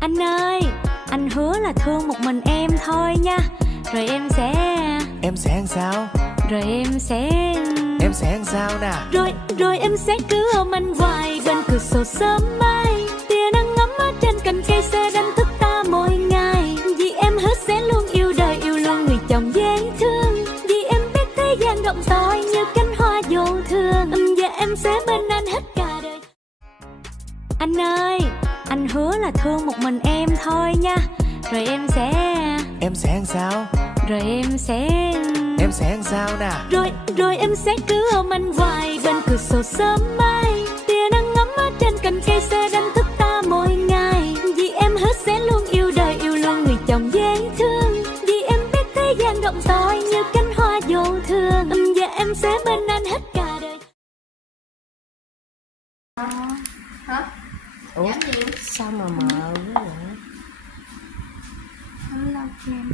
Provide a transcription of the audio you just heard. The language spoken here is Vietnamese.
Anh ơi, anh hứa là thương một mình em thôi nha. Rồi em sẽ... Em sẽ làm sao? Rồi em sẽ... Em sẽ làm sao nè? Rồi em sẽ cứ ôm anh hoài bên cửa sổ sớm mai. Tia nắng ngắm ở trên cành cây sẽ đánh thức ta mỗi ngày. Vì em hứa sẽ luôn yêu đời, yêu luôn người chồng dễ thương. Vì em biết thế gian rộng to như cánh hoa vô thường. Và em sẽ bên anh hết cả đời. Anh ơi, anh hứa là thương một mình em thôi nha. Rồi em sẽ... Em sẽ làm sao? Rồi em sẽ... Em sẽ làm sao nè? Rồi em sẽ cứ ôm anh hoài bên cửa sổ sớm mai. Tia nắng ngắm ở trên cành cây sẽ đánh thức ta mỗi ngày. Vì em hứa sẽ luôn yêu đời, yêu luôn người chồng dễ thương. Vì em biết thế gian rộng to như cánh hoa vô thường. Và em sẽ bên anh hết cả đời. Hả? Ủa? Giảm gì? Sao mà mờ quá vậy? Không đâu em.